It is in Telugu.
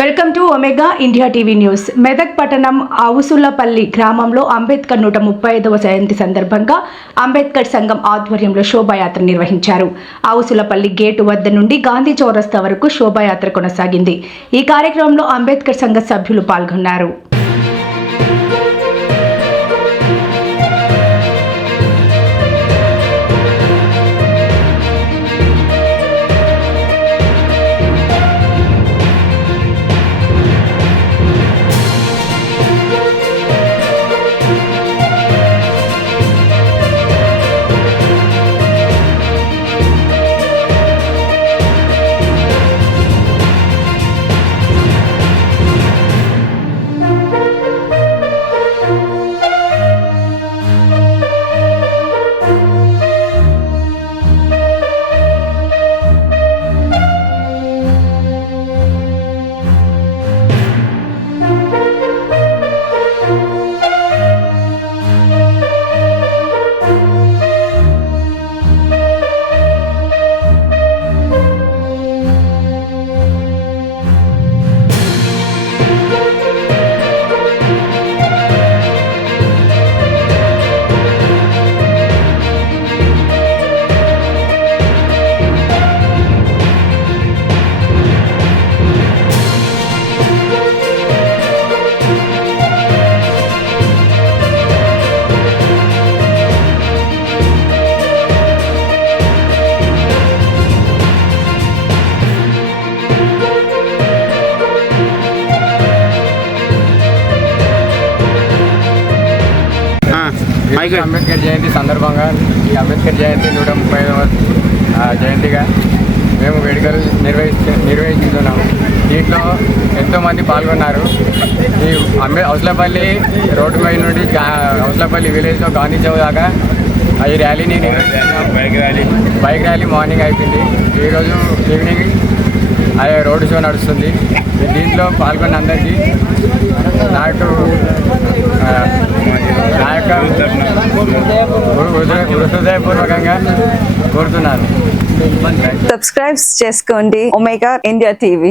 Welcome to omega India TV news. Medak పట్టణం అవుసులపల్లి గ్రామంలో అంబేద్కర్ 135వ జయంతి సందర్భంగా అంబేద్కర్ సంఘం ఆధ్వర్యంలో శోభాయాత్ర నిర్వహించారు. అవుసులపల్లి గేటు వద్ద నుండి గాంధీ చౌరస్తా వరకు శోభాయాత్ర కొనసాగింది. ఈ కార్యక్రమంలో అంబేద్కర్ సంఘ సభ్యులు పాల్గొన్నారు. అంబేద్కర్ జయంతి సందర్భంగా ఈ అంబేద్కర్ జయంతి 135వ జయంతిగా మేము వేడుకలు నిర్వహిస్తున్నాము. దీంట్లో ఎంతోమంది పాల్గొన్నారు. ఈ అవుసులపల్లి రోడ్డు పై నుండి అవుసులపల్లి విలేజ్లో గాంధీ చౌక్ దాకా ఈ ర్యాలీని బైక్ ర్యాలీ మార్నింగ్ అయిపోయింది. ఈరోజు ఈవినింగ్ రోడ్ షో నడుస్తుంది. దీంట్లో పాల్గొన్న అందరికీ నా యొక్క హృదయపూర్వకంగా కోరుతున్నాను. సబ్స్క్రైబ్ చేసుకోండి ఒమేగా ఇండియా టీవీ.